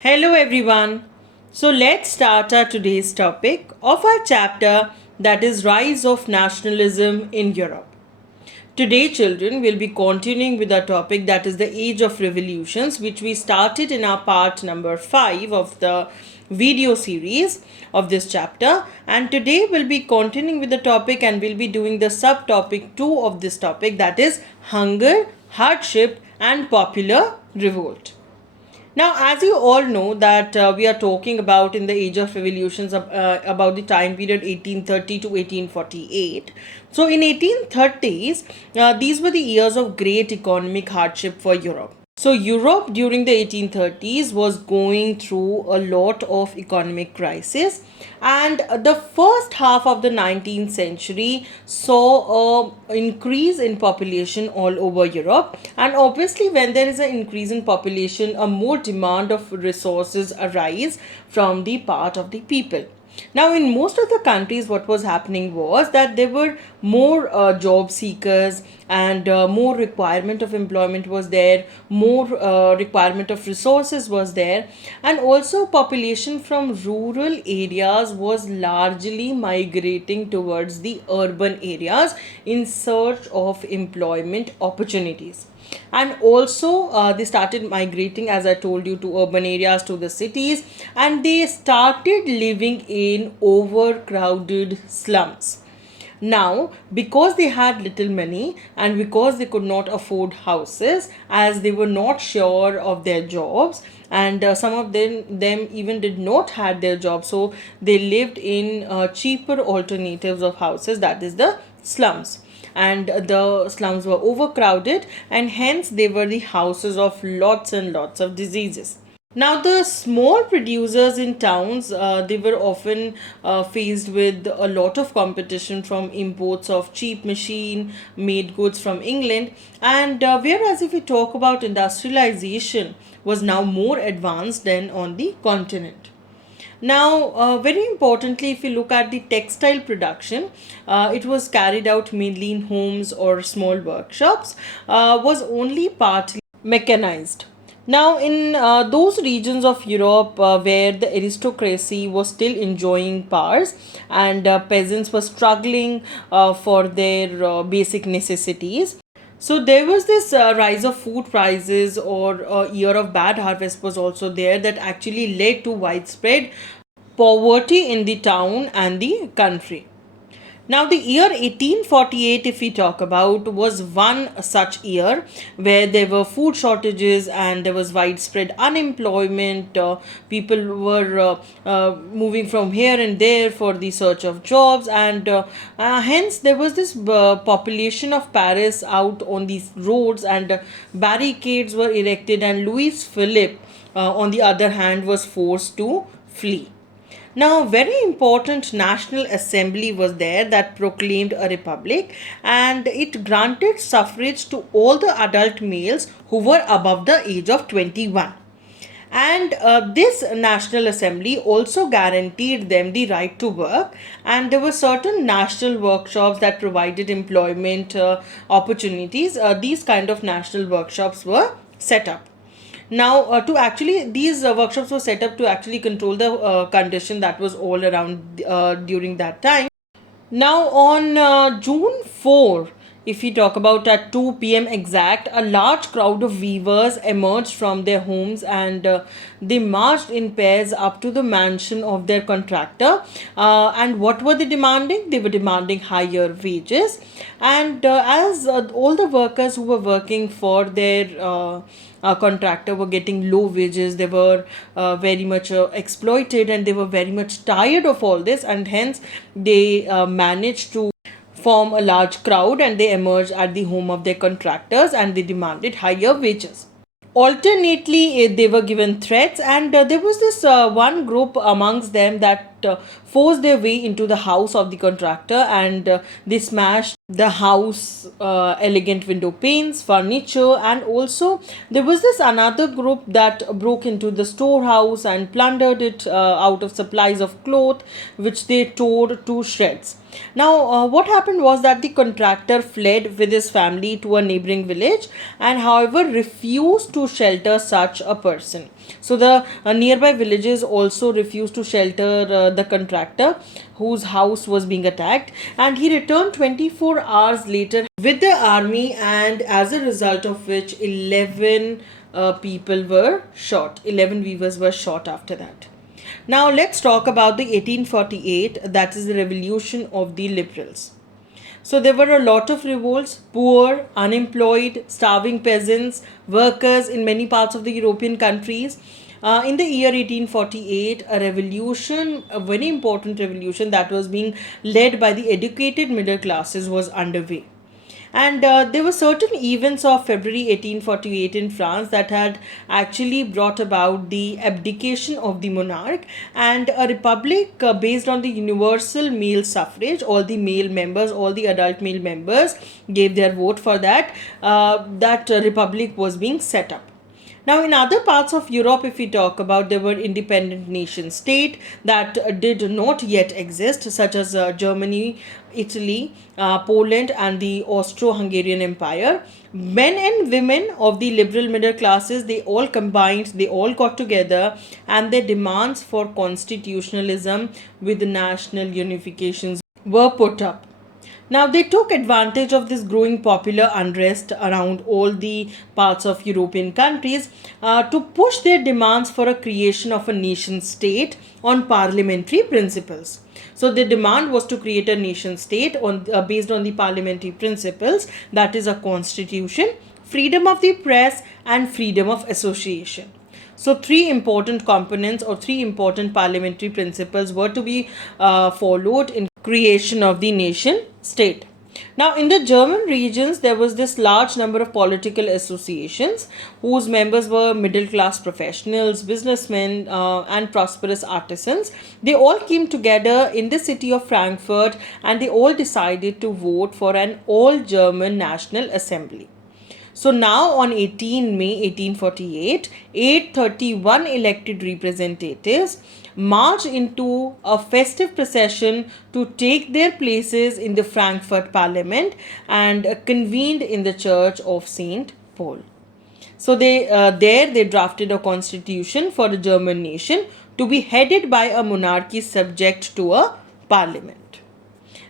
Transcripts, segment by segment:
Hello everyone. So let's start our today's topic of our chapter, that is Rise of Nationalism in Europe. Today, children, will be continuing with our topic, that is the Age of Revolutions, which we started in our part number 5 of the video series of this chapter. And today we'll be continuing with the topic and we'll be doing the subtopic 2 of this topic, that is hunger, hardship and popular revolt. Now, as you all know that we are talking about in the age of revolutions about the time period 1830 to 1848. So in 1830s, these were the years of great economic hardship for Europe. So Europe during the 1830s was going through a lot of economic crisis, and the first half of the 19th century saw a increase in population all over Europe. And obviously when there is an increase in population, a more demand of resources arise from the part of the people. Now, in most of the countries, what was happening was that there were more job seekers, and more requirement of employment was there, more requirement of resources was there, and also population from rural areas was largely migrating towards the urban areas in search of employment opportunities. And also they started migrating, as I told you, to urban areas, to the cities, and they started living in overcrowded slums. Now, because they had little money and because they could not afford houses, as they were not sure of their jobs, and some of them even did not had their jobs, so they lived in cheaper alternatives of houses, that is the slums. And the slums were overcrowded, and hence they were the houses of lots and lots of diseases. Now, the small producers in towns, they were often faced with a lot of competition from imports of cheap machine made goods from England. And whereas if we talk about industrialization was now more advanced than on the continent. Now, very importantly, if you look at the textile production, it was carried out mainly in homes or small workshops, was only partly mechanized. Now, in those regions of Europe where the aristocracy was still enjoying powers, and peasants were struggling for their basic necessities, so there was this rise of food prices, or a year of bad harvest was also there, that actually led to widespread poverty in the town and the country. Now, the year 1848, if we talk about, was one such year where there were food shortages and there was widespread unemployment. People were moving from here and there for the search of jobs, and hence there was this population of Paris out on these roads, and barricades were erected, and Louis Philippe, on the other hand, was forced to flee. Now, very important National Assembly was there that proclaimed a republic, and it granted suffrage to all the adult males who were above the age of 21. And this National Assembly also guaranteed them the right to work, and there were certain national workshops that provided employment opportunities. These kind of national workshops were set up. Now, to actually, these workshops were set up to actually control the condition that was all around during that time. Now, on June 4, if we talk about at 2 p.m. exact, a large crowd of weavers emerged from their homes, and they marched in pairs up to the mansion of their contractor. And what were they demanding? They were demanding higher wages. And as all the workers who were working for their contractor were getting low wages, they were very much exploited, and they were very much tired of all this, and hence they managed to form a large crowd, and they emerged at the home of their contractors, and they demanded higher wages. Alternately, they were given threats, and there was this one group amongst them that forced their way into the house of the contractor, and they smashed the house elegant window panes, furniture, and also there was this another group that broke into the storehouse and plundered it out of supplies of cloth, which they tore to shreds. Now, what happened was that the contractor fled with his family to a neighboring village, and however refused to shelter such a person. So the nearby villages also refused to shelter the contractor whose house was being attacked, and he returned 24 hours later with the army, and as a result of which 11 people were shot. 11 weavers were shot after that. Now let's talk about the 1848, that is the revolution of the liberals. So there were a lot of revolts, poor, unemployed, starving peasants, workers in many parts of the European countries. In the year 1848, a revolution, a very important revolution that was being led by the educated middle classes, was underway. And there were certain events of February 1848 in France that had actually brought about the abdication of the monarch and a republic based on the universal male suffrage. All the male members, all the adult male members gave their vote for that. That republic was being set up. Now, in other parts of Europe, if we talk about, there were independent nation state that did not yet exist, such as Germany, Italy, Poland, and the Austro-Hungarian Empire. Men and women of the liberal middle classes, they all combined, they all got together, and their demands for constitutionalism with national unifications were put up. Now, they took advantage of this growing popular unrest around all the parts of European countries to push their demands for a creation of a nation state on parliamentary principles. So, the demand was to create a nation state based on the parliamentary principles, that is, a constitution, freedom of the press, and freedom of association. So, three important components or three important parliamentary principles were to be followed in creation of the nation state. Now, in the German regions, there was this large number of political associations whose members were middle class professionals, businessmen, and prosperous artisans. They all came together in the city of Frankfurt and they all decided to vote for an all German National Assembly. So now on 18 May 1848, 831 elected representatives marched into a festive procession to take their places in the Frankfurt Parliament and convened in the Church of St. Paul. So they drafted a constitution for the German nation to be headed by a monarchy subject to a parliament.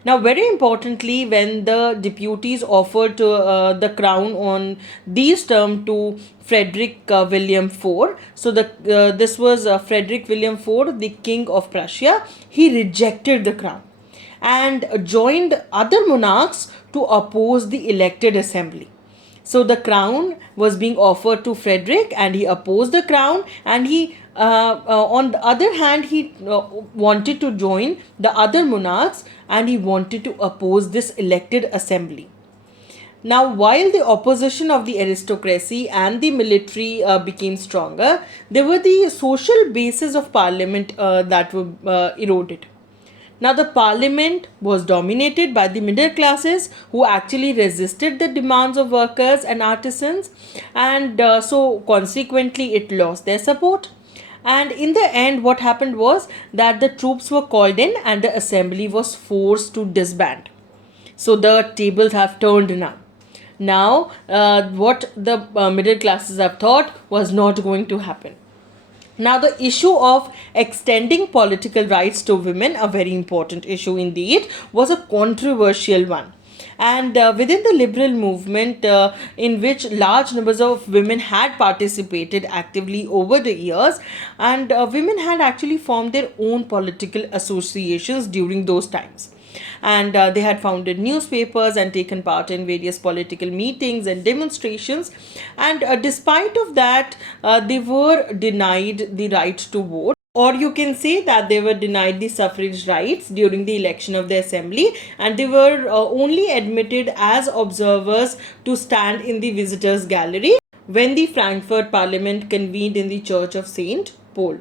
Now, very importantly, when the deputies offered the crown on these terms to Frederick William IV, so this was Frederick William IV, the King of Prussia, he rejected the crown and joined other monarchs to oppose the elected assembly. So the crown was being offered to Frederick and he opposed the crown, and he on the other hand he wanted to join the other monarchs and he wanted to oppose this elected assembly. Now, while the opposition of the aristocracy and the military became stronger, there were the social bases of parliament that were eroded. Now, the parliament was dominated by the middle classes who actually resisted the demands of workers and artisans, and so consequently, it lost their support. And in the end, what happened was that the troops were called in and the assembly was forced to disband. So, the tables have turned now. Now, what the middle classes have thought was not going to happen. Now, the issue of extending political rights to women, a very important issue indeed, was a controversial one. And within the liberal movement, in which large numbers of women had participated actively over the years, and women had actually formed their own political associations during those times, and they had founded newspapers and taken part in various political meetings and demonstrations, and despite of that they were denied the right to vote, or you can say that they were denied the suffrage rights during the election of the assembly, and they were only admitted as observers to stand in the visitors gallery when the Frankfurt Parliament convened in the Church of St. Paul.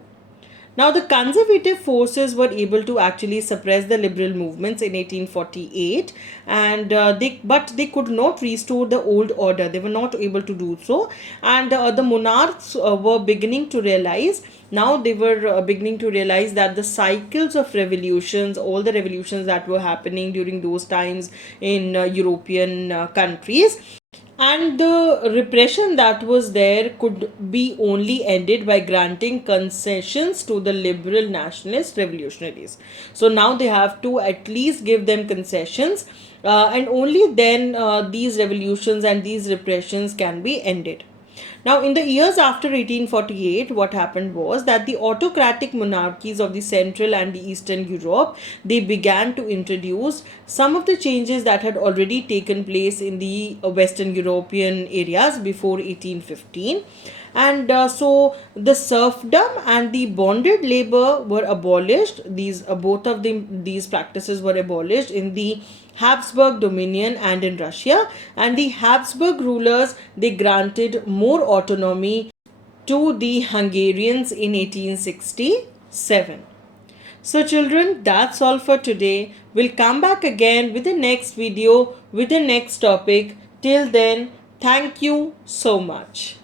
Now, the conservative forces were able to actually suppress the liberal movements in 1848, and but they could not restore the old order. They were not able to do so, and the monarchs were beginning to realize. Now they were beginning to realize that the cycles of revolutions, all the revolutions that were happening during those times in European countries, And the repression that was there could be only ended by granting concessions to the liberal nationalist revolutionaries. So now they have to at least give them concessions, and only then these revolutions and these repressions can be ended. Now, in the years after 1848, what happened was that the autocratic monarchies of the Central and the Eastern Europe, they began to introduce some of the changes that had already taken place in the Western European areas before 1815. And so the serfdom and the bonded labor were abolished. These both of these practices were abolished in the Habsburg dominion and in Russia. And the Habsburg rulers, they granted more autonomy to the Hungarians in 1867. So children, that's all for today. We'll come back again with the next video with the next topic. Till then, thank you so much.